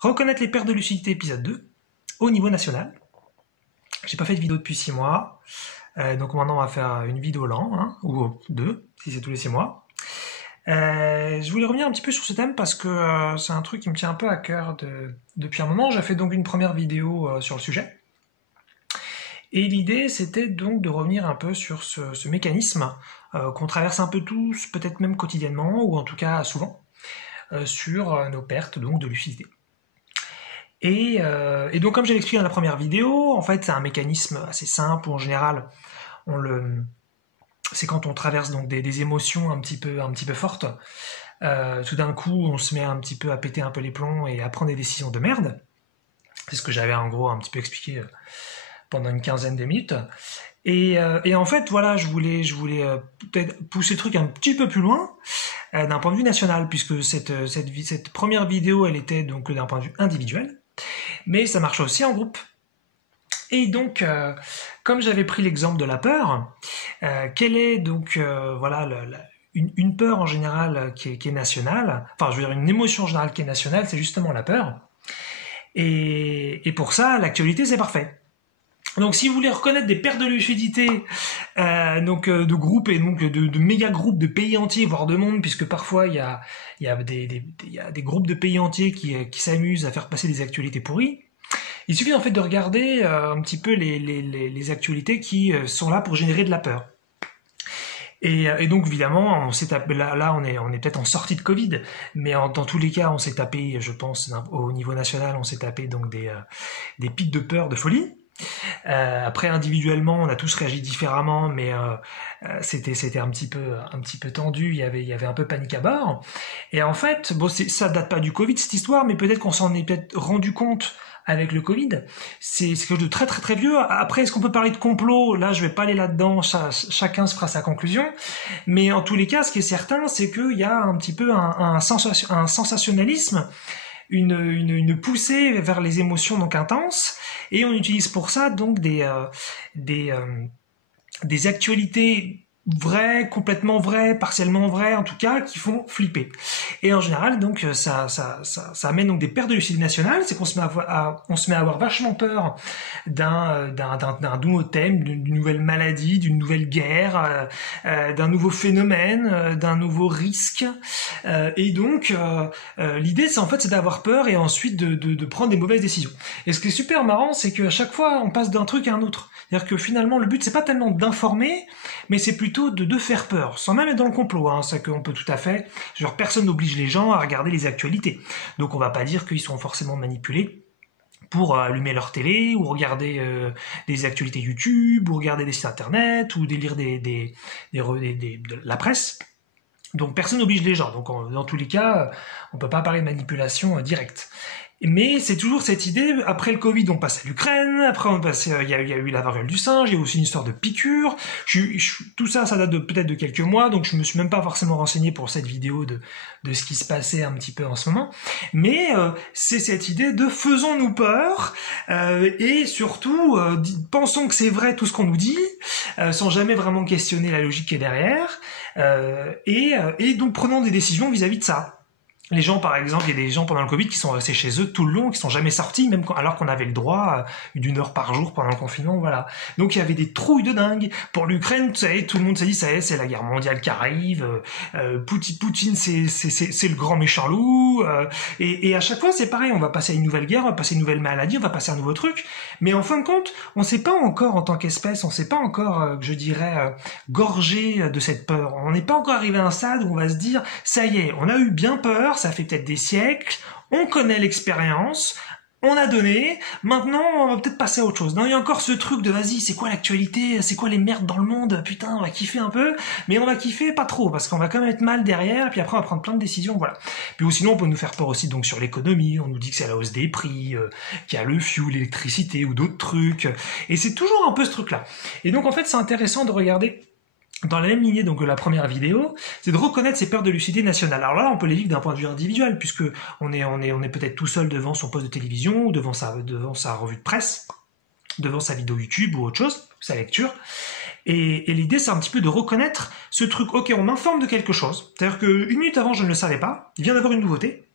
Reconnaître les pertes de lucidité épisode 2 au niveau national. J'ai pas fait de vidéo depuis 6 mois, donc maintenant on va faire une vidéo l'an, hein, ou deux, si c'est tous les 6 mois. Je voulais revenir un petit peu sur ce thème parce que c'est un truc qui me tient un peu à cœur depuis un moment. J'ai fait donc une première vidéo sur le sujet. Et l'idée, c'était donc de revenir un peu sur ce mécanisme qu'on traverse un peu tous, peut-être même quotidiennement, ou en tout cas souvent, sur nos pertes donc de lucidité. Et donc, comme j'ai expliqué dans la première vidéo, en fait, c'est un mécanisme assez simple où, en général, c'est quand on traverse donc des émotions un petit peu fortes. Tout d'un coup, on se met un petit peu à péter un peu les plombs et à prendre des décisions de merde. C'est ce que j'avais en gros un petit peu expliqué pendant une quinzaine de minutes. Et en fait, voilà, je voulais peut-être pousser le truc un petit peu plus loin d'un point de vue national, puisque cette première vidéo, elle était donc d'un point de vue individuel. Mais ça marche aussi en groupe. Et donc, comme j'avais pris l'exemple de la peur, quelle est donc voilà une peur en général qui est nationale, enfin je veux dire une émotion en général qui est nationale, c'est justement la peur. Et pour ça, l'actualité c'est parfait. Donc si vous voulez reconnaître des pertes de lucidité de groupes et donc de méga groupes de pays entiers, voire de monde, puisque parfois il y a des groupes de pays entiers qui s'amusent à faire passer des actualités pourries, il suffit en fait de regarder un petit peu les actualités qui sont là pour générer de la peur. Et donc évidemment, on s'est tapé, là on est peut-être en sortie de Covid, mais dans tous les cas, on s'est tapé, je pense, au niveau national, on s'est tapé donc des pics de peur, de folie. Après individuellement, on a tous réagi différemment, mais c'était un petit peu tendu. Il y avait un peu panique à bord. Et en fait, bon, ça date pas du Covid cette histoire, mais peut-être qu'on s'en est peut-être rendu compte avec le Covid. C'est quelque chose de très très très vieux. Après, est-ce qu'on peut parler de complot? Là, je vais pas aller là-dedans. Chacun se fera sa conclusion. Mais en tous les cas, ce qui est certain, c'est qu'il y a un petit peu un sensationnalisme. Une poussée vers les émotions donc intenses, et on utilise pour ça donc des actualités vraies, complètement vraies, partiellement vraies en tout cas, qui font flipper. Et en général donc ça amène donc des pertes de lucidité nationale, c'est qu'on se met à avoir vachement peur d'un nouveau thème, d'une nouvelle maladie, d'une nouvelle guerre, d'un nouveau phénomène, d'un nouveau risque. Et donc l'idée c'est d'avoir peur et ensuite de prendre des mauvaises décisions. Et ce qui est super marrant, c'est qu'à chaque fois on passe d'un truc à un autre. C'est-à-dire que finalement le but c'est pas tellement d'informer, mais c'est plutôt de faire peur, sans même être dans le complot. Hein. C'est qu'on peut tout à fait, genre personne n'oblige les gens à regarder les actualités. Donc on va pas dire qu'ils sont forcément manipulés pour allumer leur télé, ou regarder des actualités YouTube, ou regarder des sites internet, ou lire de la presse. Donc personne n'oblige les gens. Donc dans tous les cas, on peut pas parler de manipulation directe. Mais c'est toujours cette idée, après le Covid, on passe à l'Ukraine, après on passe, il y a eu la variole du singe, il y a aussi une histoire de piqûre. Tout ça date peut-être de quelques mois, donc je me suis même pas forcément renseigné pour cette vidéo de ce qui se passait un petit peu en ce moment. Mais c'est cette idée de faisons-nous peur, et surtout pensons que c'est vrai tout ce qu'on nous dit, sans jamais vraiment questionner la logique qui est derrière, et donc prenons des décisions vis-à-vis de ça. Les gens, par exemple, il y a des gens pendant le Covid qui sont restés chez eux tout le long, qui sont jamais sortis, même alors qu'on avait le droit d'une heure par jour pendant le confinement, voilà. Donc il y avait des trouilles de dingue. Pour l'Ukraine, vous savez, tout le monde s'est dit, ça y est, c'est la guerre mondiale qui arrive, Poutine, c'est le grand méchant loup, et à chaque fois, c'est pareil, on va passer à une nouvelle guerre, on va passer à une nouvelle maladie, on va passer à un nouveau truc, mais en fin de compte, on sait pas encore, en tant qu'espèce, on sait pas encore, je dirais, gorgé de cette peur. On n'est pas encore arrivé à un stade où on va se dire, ça y est, on a eu bien peur, ça fait peut-être des siècles, on connaît l'expérience, on a donné, maintenant on va peut-être passer à autre chose. Non, il y a encore ce truc de vas-y, c'est quoi l'actualité, c'est quoi les merdes dans le monde, putain, on va kiffer un peu, mais on va kiffer pas trop, parce qu'on va quand même être mal derrière, et puis après on va prendre plein de décisions, voilà. Puis ou sinon on peut nous faire peur aussi donc sur l'économie, on nous dit que c'est la hausse des prix, qu'il y a le fuel, l'électricité ou d'autres trucs, et c'est toujours un peu ce truc-là. Et donc en fait c'est intéressant de regarder dans la même lignée donc de la première vidéo, c'est de reconnaître ces pertes de lucidité nationale. Alors là, on peut les vivre d'un point de vue individuel, puisque on est peut-être tout seul devant son poste de télévision, ou devant sa revue de presse, devant sa vidéo YouTube ou autre chose, sa lecture. Et l'idée, c'est un petit peu de reconnaître ce truc. Ok, on m'informe de quelque chose. C'est-à-dire qu'une minute avant, je ne le savais pas. Il vient d'avoir une nouveauté.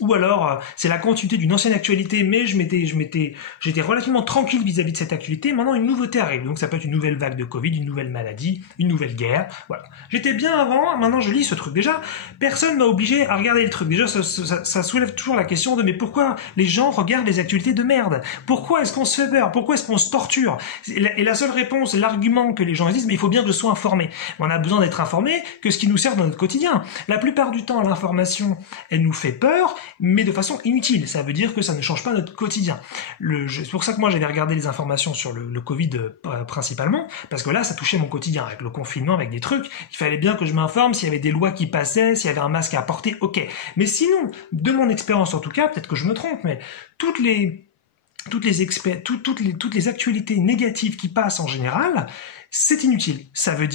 Ou alors, c'est la continuité d'une ancienne actualité, mais j'étais relativement tranquille vis-à-vis de cette actualité. Maintenant, une nouveauté arrive. Donc, ça peut être une nouvelle vague de Covid, une nouvelle maladie, une nouvelle guerre. Voilà. J'étais bien avant, maintenant je lis ce truc. Déjà, personne m'a obligé à regarder le truc. Déjà, ça soulève toujours la question de mais pourquoi les gens regardent les actualités de merde? Pourquoi est-ce qu'on se fait peur? Pourquoi est-ce qu'on se torture? Et la seule réponse, l'argument que les gens disent, mais il faut bien que je sois informé. On a besoin d'être informé que ce qui nous sert dans notre quotidien. La plupart du temps, l'information, elle nous fait peur, mais de façon inutile. Ça veut dire que ça ne change pas notre quotidien. C'est pour ça que moi j'avais regardé les informations sur le Covid principalement, parce que là ça touchait mon quotidien, avec le confinement, avec des trucs, il fallait bien que je m'informe s'il y avait des lois qui passaient, s'il y avait un masque à porter, ok. Mais sinon, de mon expérience en tout cas, peut-être que je me trompe, mais toutes les actualités négatives qui passent en général, c'est inutile. Ça veut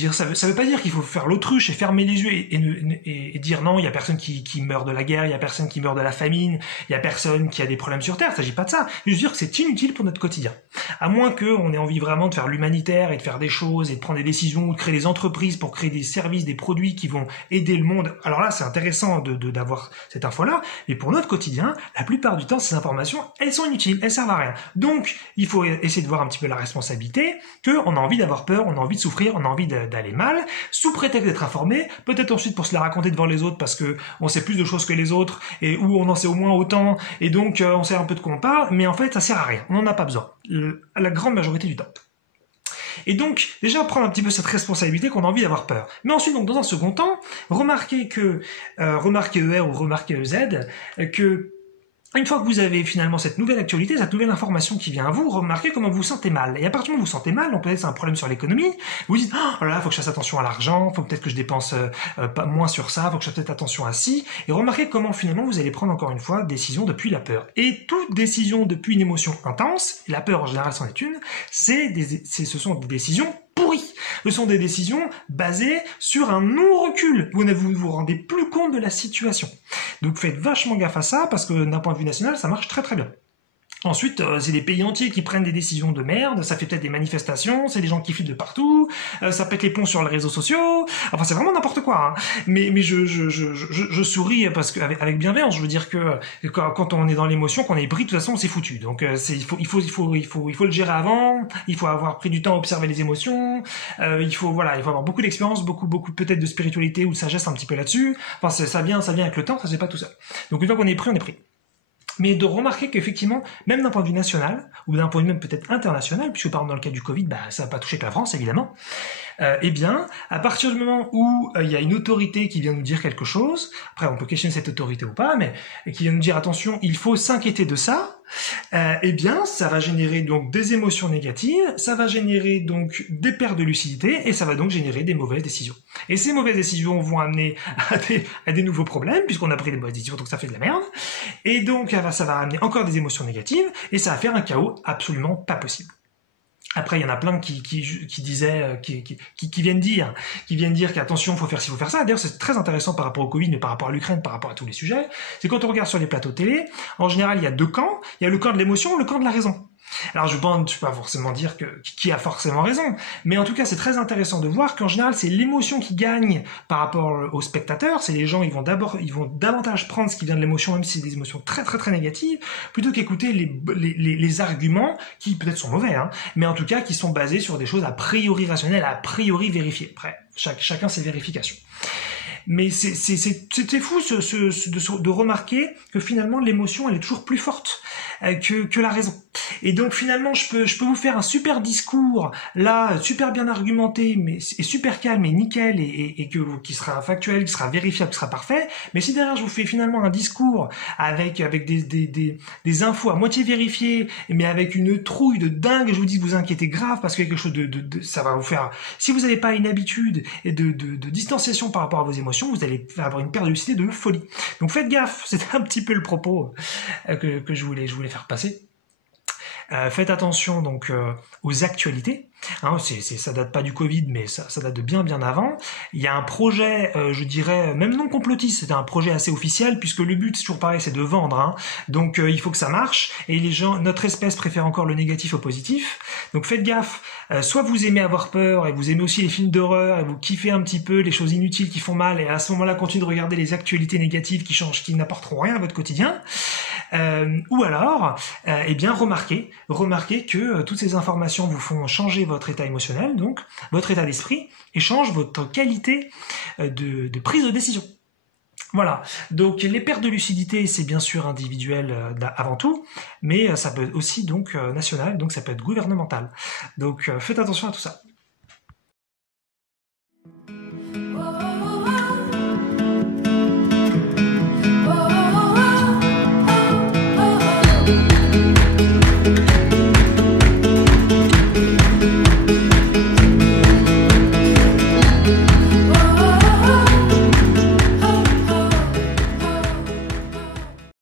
pas dire qu'il faut faire l'autruche et fermer les yeux et dire non, il y a personne qui meurt de la guerre, il y a personne qui meurt de la famine, il y a personne qui a des problèmes sur Terre. Il s'agit pas de ça. Juste dire que c'est inutile pour notre quotidien. À moins qu'on ait envie vraiment de faire l'humanitaire et de faire des choses et de prendre des décisions ou de créer des entreprises pour créer des services, des produits qui vont aider le monde. Alors là, c'est intéressant d'avoir cette info-là. Mais pour notre quotidien, la plupart du temps, ces informations, elles sont inutiles, elles servent à rien. Donc, il faut essayer de voir un petit peu la responsabilité, qu'on a envie d'avoir peur, on a envie de souffrir, on a envie d'aller mal, sous prétexte d'être informé, peut-être ensuite pour se la raconter devant les autres parce que on sait plus de choses que les autres, et ou on en sait au moins autant, et donc on sait un peu de quoi on parle, mais en fait ça sert à rien, on n'en a pas besoin, la grande majorité du temps. Et donc, déjà prendre un petit peu cette responsabilité qu'on a envie d'avoir peur. Mais ensuite, donc dans un second temps, remarquez ER ou remarquez EZ, que une fois que vous avez finalement cette nouvelle actualité, cette nouvelle information qui vient à vous, remarquez comment vous vous sentez mal. Et à partir du moment où vous vous sentez mal, donc peut-être c'est un problème sur l'économie, vous dites oh là là, faut que je fasse attention à l'argent, faut peut-être que je dépense pas moins sur ça, faut que je fasse peut-être attention à ci. Et remarquez comment finalement vous allez prendre encore une fois décision depuis la peur. Et toute décision depuis une émotion intense, et la peur en général c'en est une, ce sont des décisions pourries. Ce sont des décisions basées sur un non-recul. Vous ne vous rendez plus compte de la situation. Donc faites vachement gaffe à ça, parce que d'un point de vue national, ça marche très très bien. Ensuite, c'est des pays entiers qui prennent des décisions de merde, ça fait peut-être des manifestations, c'est des gens qui filent de partout, ça pète les plombs sur les réseaux sociaux, enfin c'est vraiment n'importe quoi. Hein. Mais je souris parce que avec bienveillance, je veux dire que quand on est dans l'émotion, qu'on est pris, de toute façon c'est foutu. Donc il faut le gérer avant, il faut avoir pris du temps à observer les émotions, il faut avoir beaucoup d'expérience, beaucoup peut-être de spiritualité ou de sagesse un petit peu là-dessus. Enfin ça vient avec le temps, ça c'est pas tout seul. Donc une fois qu'on est pris, on est pris. Mais de remarquer qu'effectivement, même d'un point de vue national, ou d'un point de vue même peut-être international, puisque par exemple dans le cas du Covid, ça n'a pas touché que la France évidemment, eh bien, à partir du moment où il y a une autorité qui vient nous dire quelque chose, après on peut questionner cette autorité ou pas, mais qui vient nous dire attention, il faut s'inquiéter de ça, eh bien, ça va générer donc des émotions négatives, ça va générer donc des pertes de lucidité, et ça va donc générer des mauvaises décisions. Et ces mauvaises décisions vont amener à des nouveaux problèmes, puisqu'on a pris des mauvaises décisions, donc ça fait de la merde, et donc ça va amener encore des émotions négatives, et ça va faire un chaos absolument pas possible. Après, il y en a plein qui disaient, qui viennent dire qu'attention, faut faire ci, faut faire ça. D'ailleurs, c'est très intéressant par rapport au Covid, mais par rapport à l'Ukraine, par rapport à tous les sujets. C'est quand on regarde sur les plateaux télé, en général, il y a deux camps. Il y a le camp de l'émotion, le camp de la raison. Alors je ne vais pas forcément dire qui a forcément raison, mais en tout cas c'est très intéressant de voir qu'en général c'est l'émotion qui gagne par rapport aux spectateurs, c'est les gens ils vont davantage prendre ce qui vient de l'émotion, même si c'est des émotions très très très négatives, plutôt qu'écouter les arguments qui peut-être sont mauvais, hein, mais en tout cas qui sont basés sur des choses a priori rationnelles, a priori vérifiées. Après, chacun ses vérifications. Mais c'était fou de remarquer que finalement l'émotion elle est toujours plus forte que la raison. Et donc finalement je peux vous faire un super discours là, super bien argumenté, mais et super calme et nickel et qui sera factuel, qui sera vérifiable, qui sera parfait. Mais si derrière je vous fais finalement un discours avec des infos à moitié vérifiées, mais avec une trouille de dingue, je vous dis que vous inquiétez grave parce que quelque chose ça va vous faire. Si vous n'avez pas une habitude et de distanciation par rapport à vos émotions, vous allez avoir une perte de lucidité de folie. Donc faites gaffe, c'était un petit peu le propos que je voulais faire passer. Faites attention donc aux actualités. Hein, ça date pas du Covid, mais ça date de bien avant. Il y a un projet, je dirais, même non complotiste, c'était un projet assez officiel, puisque le but, c'est toujours pareil, c'est de vendre. Hein. Donc il faut que ça marche, et les gens, notre espèce préfère encore le négatif au positif. Donc faites gaffe, soit vous aimez avoir peur, et vous aimez aussi les films d'horreur, et vous kiffez un petit peu les choses inutiles qui font mal, et à ce moment-là, continuez de regarder les actualités négatives qui n'apporteront rien à votre quotidien. Ou alors, eh bien, remarquez que toutes ces informations vous font changer votre état émotionnel, donc votre état d'esprit, et changent votre qualité de prise de décision. Voilà, donc les pertes de lucidité, c'est bien sûr individuel avant tout, mais ça peut être aussi donc national, donc ça peut être gouvernemental. Donc faites attention à tout ça.